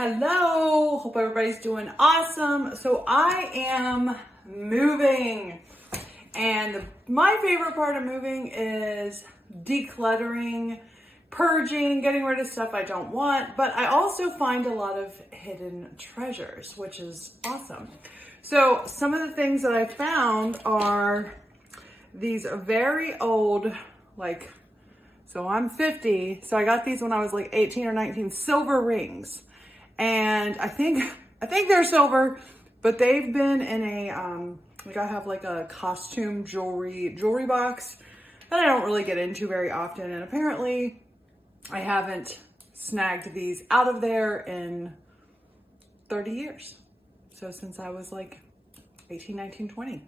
Hello, hope everybody's doing awesome. So I am moving, and my favorite part of moving is decluttering, purging, getting rid of stuff I don't want, but I also find a lot of hidden treasures, which is awesome. So some of the things that I found are these very old, so I'm 50, so I got these when I was like 18 or 19, silver rings. And I think they're silver, but they've been in a, I have like a costume jewelry box that I don't really get into very often. And apparently I haven't snagged these out of there in 30 years. So since I was like 18, 19, 20.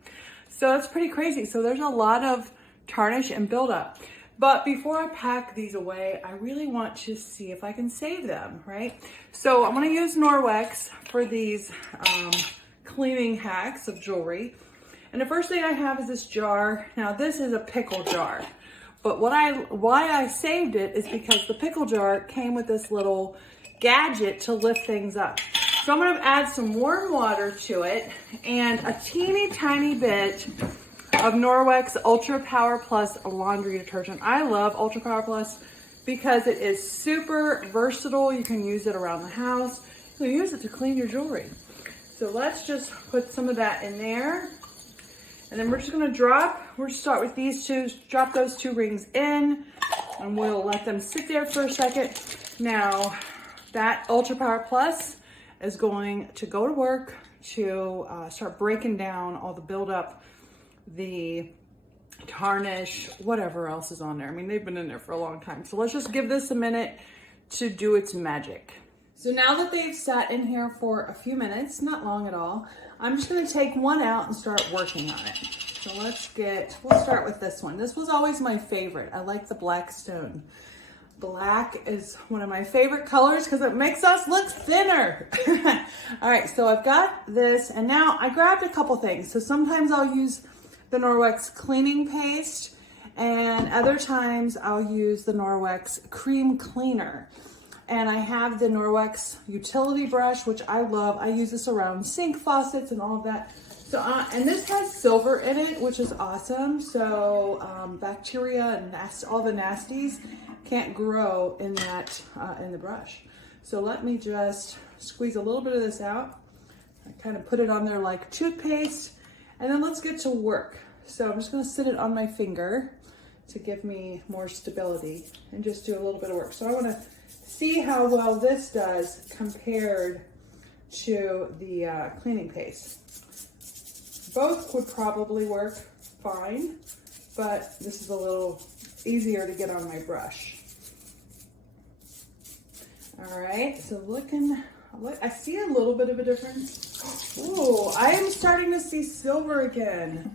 So that's pretty crazy. So there's a lot of tarnish and buildup. But before I pack these away, I really want to see if I can save them, right? So I'm gonna use Norwex for these cleaning hacks of jewelry. And the first thing I have is this jar. Now this is a pickle jar, but why I saved it is because the pickle jar came with this little gadget to lift things up. So I'm gonna add some warm water to it and a teeny tiny bit of Norwex Ultra Power Plus laundry detergent. I love Ultra Power Plus because it is super versatile. You can use it around the house. You can use it to clean your jewelry. So let's just put some of that in there. And then we're just gonna start with these two, drop those two rings in, and we'll let them sit there for a second. Now, that Ultra Power Plus is going to go to work to start breaking down all the buildup, the tarnish, whatever else is on there. I mean, they've been in there for a long time. So let's just give this a minute to do its magic. So now that they've sat in here for a few minutes, not long at all, I'm just gonna take one out and start working on it. So we'll start with this one. This was always my favorite. I like the black stone. Black is one of my favorite colors because it makes us look thinner. All right, so I've got this, and now I grabbed a couple things. So sometimes I'll use the Norwex cleaning paste, and other times I'll use the Norwex cream cleaner. And I have the Norwex utility brush, which I love. I use this around sink faucets and all of that. So, and this has silver in it, which is awesome. So bacteria and all the nasties can't grow in that, in the brush. So let me just squeeze a little bit of this out. I kind of put it on there like toothpaste. And then let's get to work. So I'm just gonna sit it on my finger to give me more stability and just do a little bit of work. So I wanna see how well this does compared to the cleaning paste. Both would probably work fine, but this is a little easier to get on my brush. All right, so I see a little bit of a difference. Ooh, I am starting to see silver again.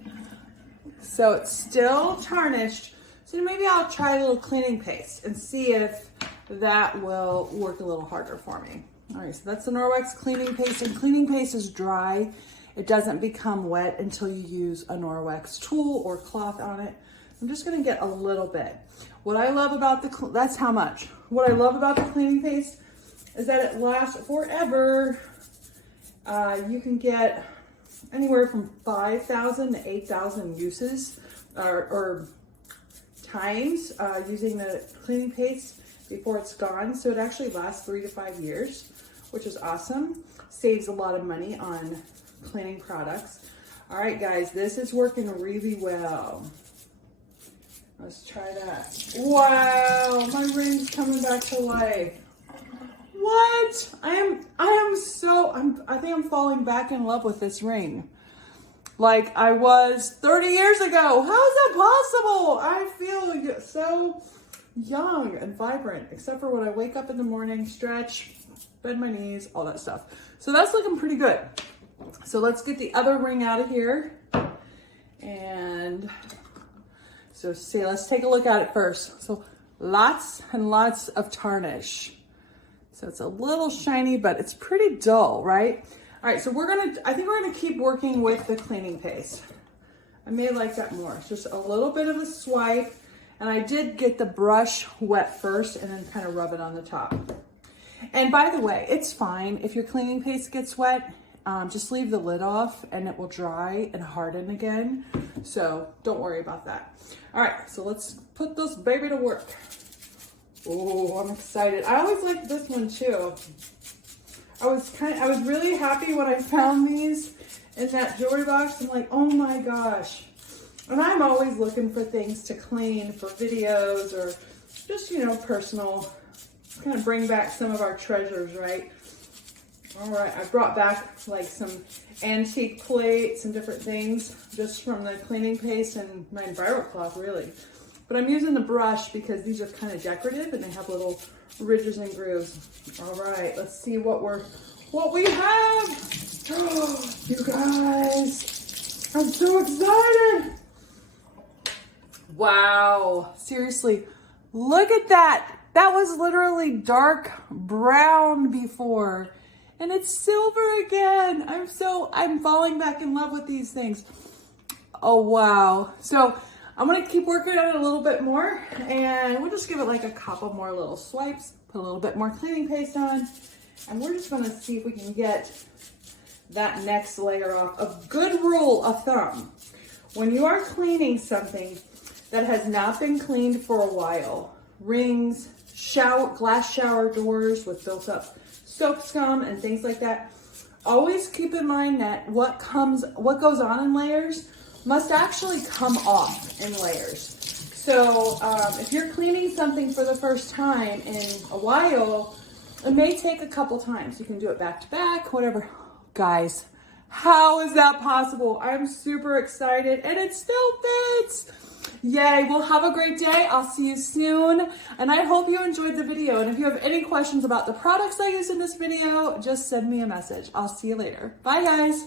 So it's still tarnished. So maybe I'll try a little cleaning paste and see if that will work a little harder for me. All right, so that's the Norwex cleaning paste, and cleaning paste is dry. It doesn't become wet until you use a Norwex tool or cloth on it. I'm just gonna get a little bit. What I love about that's how much. What I love about the cleaning paste is that it lasts forever. You can get anywhere from 5,000 to 8,000 uses or times using the cleaning paste before it's gone. So it actually lasts 3 to 5 years, which is awesome. Saves a lot of money on cleaning products. All right, guys, this is working really well. Let's try that. Wow, my ring's coming back to life. What? I think I'm falling back in love with this ring. Like I was 30 years ago. How is that possible? I feel so young and vibrant, except for when I wake up in the morning, stretch, bend my knees, all that stuff. So that's looking pretty good. So let's get the other ring out of here. And so let's take a look at it first. So lots and lots of tarnish. So it's a little shiny, but it's pretty dull, right? All right, so I think we're gonna keep working with the cleaning paste. I may like that more. It's just a little bit of a swipe. And I did get the brush wet first and then kind of rub it on the top. And by the way, it's fine if your cleaning paste gets wet. Just leave the lid off and it will dry and harden again. So don't worry about that. All right, so let's put this baby to work. Oh, I'm excited. I always liked this one too. I was really happy when I found these in that jewelry box. I'm like, oh my gosh. And I'm always looking for things to clean for videos or just, you know, personal, kind of bring back some of our treasures, right? All right, I brought back like some antique plates and different things just from the cleaning paste and my enviro cloth, really. But I'm using the brush because these are kind of decorative and they have little ridges and grooves. All right, let's see what we have. Oh, you guys, I'm so excited. Wow, seriously, look at that. That was literally dark brown before. And it's silver again. I'm falling back in love with these things. Oh, wow. So I'm gonna keep working on it a little bit more and we'll just give it like a couple more little swipes, put a little bit more cleaning paste on, and we're just gonna see if we can get that next layer off. A good rule of thumb, when you are cleaning something that has not been cleaned for a while, rings, glass shower doors with built up soap scum and things like that, always keep in mind that what goes on in layers must actually come off in layers. So if you're cleaning something for the first time in a while, it may take a couple times. You can do it back to back, whatever. Guys, how is that possible? I'm super excited and it still fits. Yay, well, have a great day. I'll see you soon. And I hope you enjoyed the video. And if you have any questions about the products I used in this video, just send me a message. I'll see you later. Bye, guys.